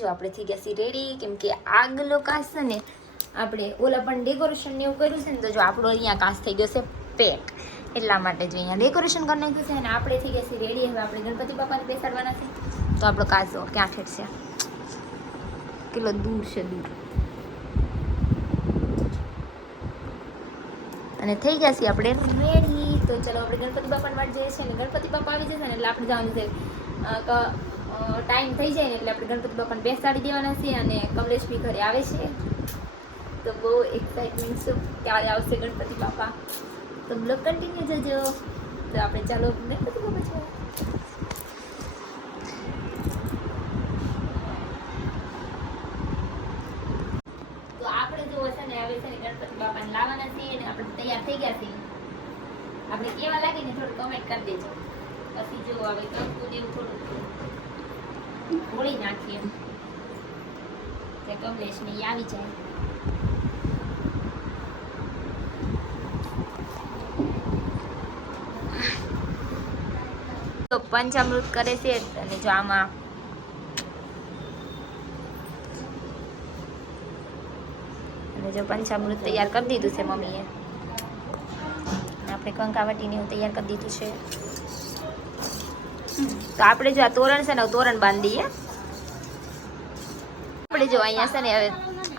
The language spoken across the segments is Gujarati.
જો આપણે થઈ ગયા છીએ રેડી, કેમ કે આગલો કાચ છે ને આપણે ઓલા પણ ડેકોરેશન ને એવું કર્યું છે ને, તો જો આપણો અહીંયા કાચ થઈ ગયો છે પેક, એટલા માટે જો અહીંયા ડેકોરેશન કરી નાખ્યું છે. અને આપણે થઈ ગયા છીએ રેડી. હવે આપણે ગણપતિ બાપાને બેસાડવાના છે. તો આપણો કાચ જો ક્યાં ઠેક છે, કેટલો દૂર છે, દૂર. અને થઈ ગયા છીએ આપણે રેડી. તો ચલો આપણે ગણપતિ બાપાને વાટ જઈએ છીએ. અને ગણપતિ બાપા આવી જશે ને એટલે આપણે જવાનું છે, ટાઈમ થઈ જાય ને એટલે આપણે ગણપતિ બાપાને બેસાડી દેવાના છે. અને કમલેશ બી ઘરે આવે છે, તો બહુ એક્સાઇટમેન્ટ છે ક્યારે આવશે ગણપતિ બાપા. તો બ્લોગ કન્ટિન્યુ જજો. તો આપણે ચાલો ગણપતિ બાપા છે. તો આપણે જો હશે ને હવે છે ને ગણપતિ બાપાને લાવવાના છીએ અને આપણે તૈયાર થઈ ગયા છીએ. આપણે કેવા લાગે ને થોડું કમેન્ટ કરી દેજો. પછી જો હવે કંકુ ને એવું થોડું ગોળી નાખીએ કે કમલેશ ને આવી જાય. તો પંચામૃત કરે છે. અને જો આમાં જો પંચામૃત તૈયાર કરી દીધું છે મમ્મીએ. આપણે કંકાવટીને એવું તૈયાર કરી દીધું છે. તો આપણે જો આ તોરણ છે ને તોરણ બાંધી દઈએ. આપણે જો અહીંયા છે ને હવે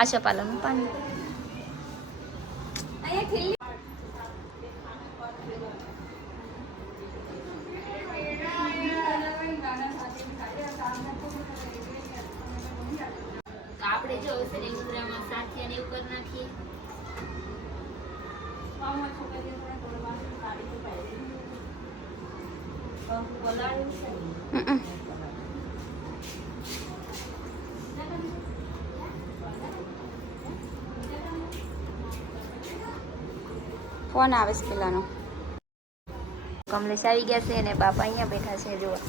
આશાપાલનનું પાણી આપણે જો છે ને મુદ્રામાં સાથે અને એવું કરી નાખીએ. ફોન આવે છે પેલાનો. કમલેશ આવી ગયા છે અને બાપા અહીંયા બેઠા છે જોવા.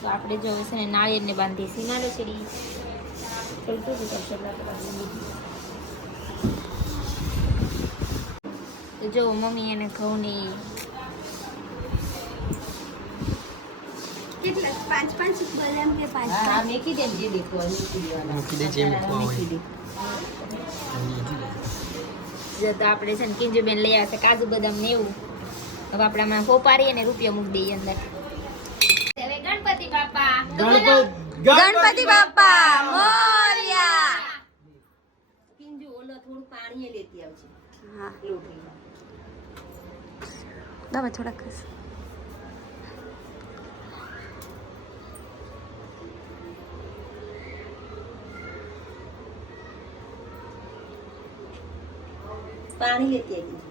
તો આપણે જો છે ને નાળિયેરને બાંધી સીનાડો છેડી તો જો મમ્મી એને ઘઉંની જો તો આપણે છે ને કિંજુબેન લઈ આવ્યા છે કાજુ બદામ ને એવું. હવે આપણે આમાં હોપારી અને રૂપિયા મૂકી દઈએ અંદર. હવે ગણપતિ બાપા ગણપતિ બાપા મોરયા. કિંજુ ઓલો થોડું પાણી લેતી આવશે. હા લોટી દવા થોડાક પાણી લેતી આવી.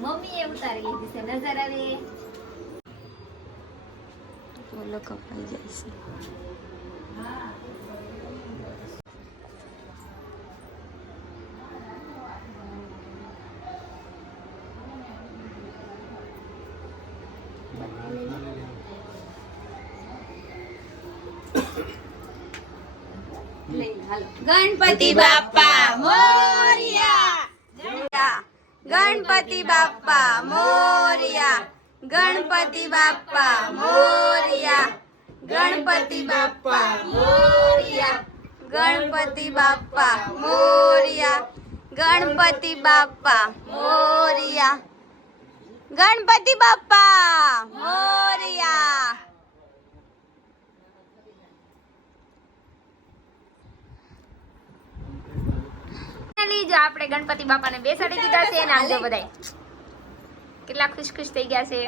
મમ્મી એ ઉતારી લીધી છે. નજર આવે ઓલો કપાઈ જાય છે. ગણપતિ બાપા મોરયા. ગણપતિ બાપા મોરયા. ગણપતિ બાપા મોરયા. ગણપતિ બાપા મોરયા. ગણપતિ બાપા મોરયા. ગણપતિ બાપા મોરયા. ગણપતિ બાપા મોરયા. જો આપણે ગણપતિ બાપાને બેસાડી દીધા છે અને આજો બધાય કેટલા ખુશ ખુશ થઈ ગયા છે.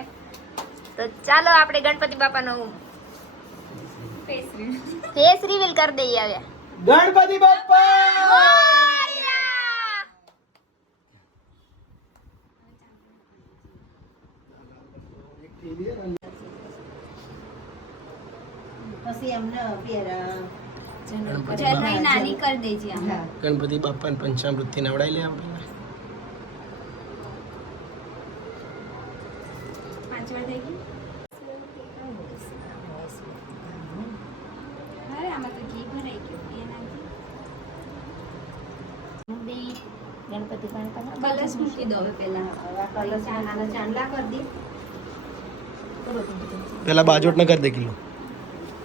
તો ચાલો આપણે ગણપતિ બાપાનો ફેસ રિવીલ કરી દઈએ. હવે ગણપતિ બાપા પછી એમને પહેરા નાની કરી દેજે. ગણપતિ બાપાને પંચામૃત થી નવડાવી લે. પાંચ વાર થઈ ગઈ. અરે આમાં તો ઘી ભરાઈ ગયું. ગણપતિ બાપા કલશ મૂકી દો હવે પહેલા. આ કલર આના ચાંદલા કરી દે. પેલા બાજોટ ન કર દે કિલો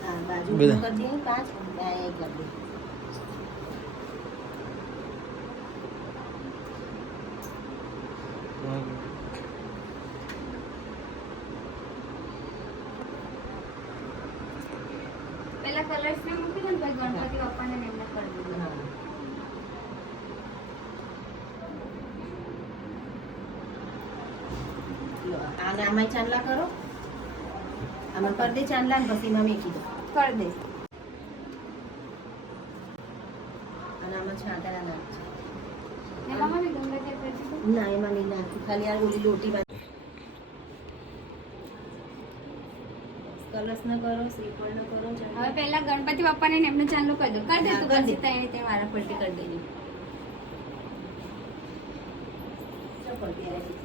હા, બાજુ બધા. કરી દે 5 આ એક કરી દે. પહેલા કલર્સ ને મૂકી દો ને પછી ગણપતિ બાપાને ને એમને કરી દો. હા. લો, આને આમાંય ચાંદલા કરો. આમાં કરી દે ચાંદલા ને પછી એમાં મેકી દો. કરી દે. અને આમાં છાંટલા નાખજો. એમાં બી ગમે તે કરી દીધું. ના એમાં નહીં નાખી, ખાલી આ ઓલી લોટીમાં કલશ ન કરો, શ્રીફળ ન કરો, હવે ચાંદલા. પહેલા ગણપતિ બાપાને ને એમને ચાંદલો કરી દો. કરી દે હા, તું કરી દે. પછી ત્યાં તે વારા ફરતી કરી દેની. ચપ્પલ પહેરાવી.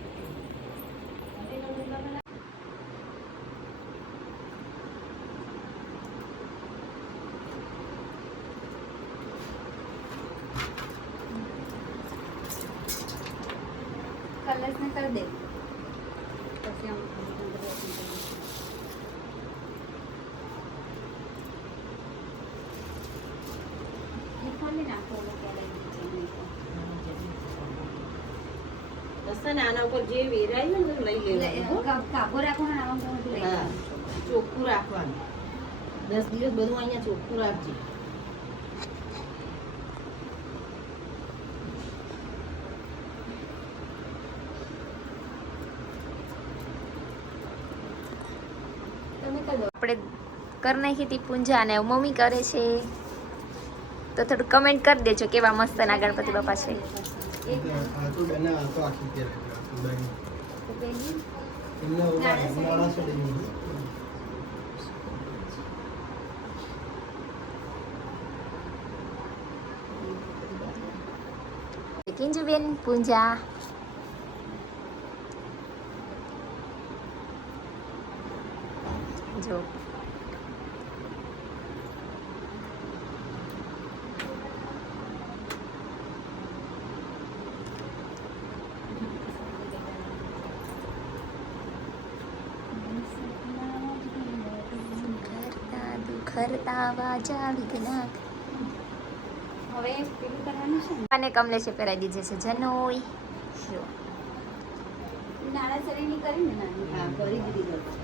કલર્સ ને કરી દે. પછી આમ ખોલી નાખો એટલે પહેલા હશે ને આના ઉપર જે વેરાયું ને લઈ લેવાનું હો. કાબુ રાખો ને આમાં બધું લઈ હા, લેવાનું. ચોખ્ખું રાખવાનું. 10 દિવસ બધું અહીંયા ચોખ્ખું રાખજે. તમે કરી દો. આપણે કરી નાખી હતી પૂજા અને હવે મમ્મી કરે છે તો થોડું કમેન્ટ કરી દેજો કેવા મસ્ત ના ગણપતિ બાપા છે. આ તો બેન આ તો આખી કે તો પહેલી એમને ઉનાળા છોડી કિંજુબેન પૂજા જો ખરતા વાજા વિઘ્નાથ હવે પેલું કરવાનું છે ને અને કમલેશે પહેરાવી દીધે છે જનોઈ જો નાળા શરીરની કરીને નાની. હા, કરી દીધી ગણપતિ.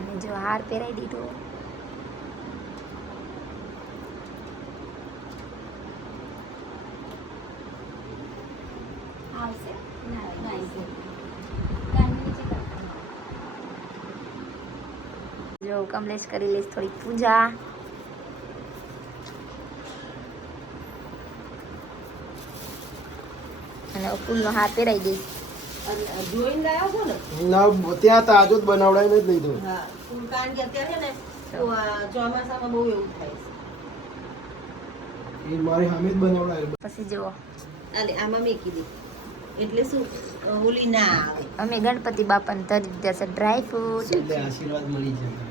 અને જો હાર પહેરાવી દીધો આવશે ના આવશે. કાનની નીચે કરવાનું. જો કમલેશ કરી લઈશ થોડી પૂજા અને ફૂલનો હાર પહેરાવી દઈશ. અને જોઈને લાવ્યા છો ને? ના ત્યાં તાજો જ બનાવડાવીને જ લીધો હા, ફૂલ કારણ કે અત્યારે છે ને તો આ ચોમાસામાં બહુ એવું થાય છે. એ મારી સામે જ બનાવડાવેલું. પછી જુઓ અને આમાં મેકી દે એટલે શું ઓલી ના આવે. અમે ગણપતિ બાપાને ધરી દીધા છે ડ્રાય ફ્રૂટ. એટલે આશીર્વાદ મળી જાય.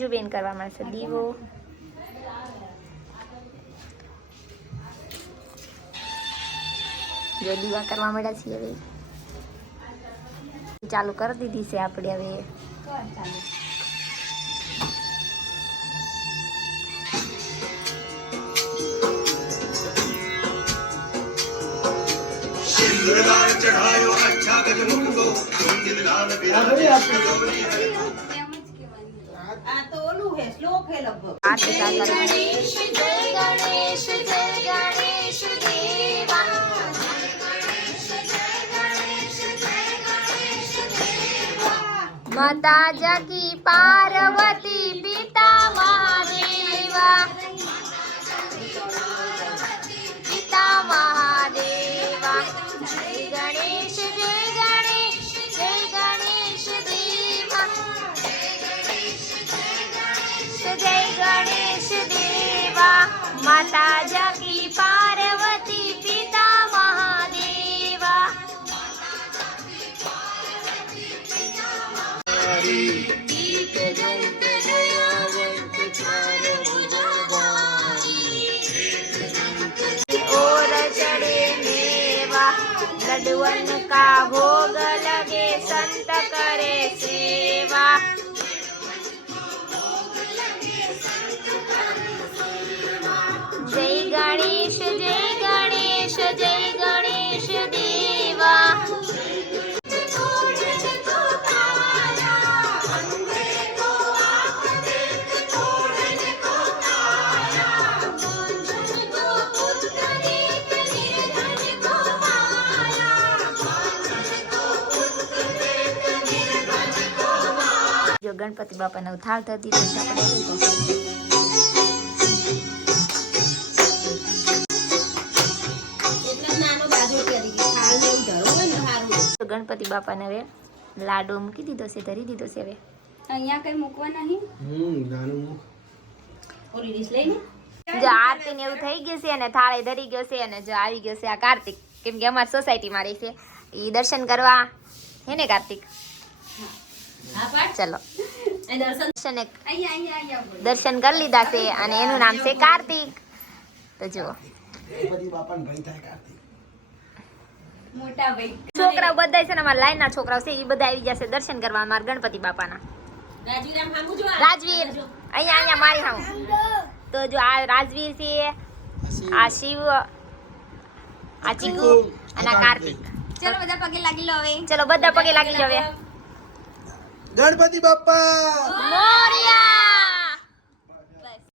જો બેન કરવા મળશે દીવો જો દીવા કરવા મળ્યા છીએ હવે ચાલુ કરી દીધી છે આપણે હવે કર ચાલુ. એમ જ કહેવાનું. આ તો ઓલું હે શ્લોક હે લગભગ. આરતી ચાલુ माता जगी पार्वती पिता महादेवा पिता महादेवा जय गणेश देवा जय गणेश देवा माता जगी पार्वती पिता महादेवा गीत गंत दयावंत चार भुजा लड्डुअन का भोग लगे संत करे सेवा। जय गणेश जय गणेश जय गणेश देवा। जो गणपति बापा ने थाળ થતી તો આપણે એટલે નાનો બાજુ કરી કે થાળ ને એવું ધરો હોય ને સારું. તો ગણપતિ બાપાને હવે લાડુ મૂકી દીધો છે, ધરી દીધો છે. હવે અહીંયા કઈ મૂકવા નહીં. ગાનું ઓલી ડીશ લઈને જો આરતી ને એવું થઈ ગયું છે અને થાળે ધરી ગયો છે અને જો આવી ગયો છે આ કાર્તિક, કેમ કે અમારી સોસાયટીમાં રહે છે એ દર્શન કરવા હે ને કાર્તિક. હા પાડ ચલો એ દર્શન દર્શન દર્શન કરી લીધા છે અને એનું નામ છે કાર્તિક. તો જુઓ ગણપતિ બાપાને ભાઈ થાય કાર્તિક. મોટા ભાઈ છોકરાઓ બધા છે ને અમારા લાઈન ના છોકરાઓ છે એ બધા આવી જશે દર્શન કરવા અમારા ગણપતિ બાપાના. રાજવીરામ હામું જો રાજવીર અહીંયા અહીંયા મારી હાવ. તો જો આ રાજવીર છે, આ શિવ, આ ચીકુ અને આ કાર્તિક. ચલો બધા પગે લાગી લો હવે. ચલો બધા પગે લાગી જાવ. ગણપતિ બાપા મોરિયા.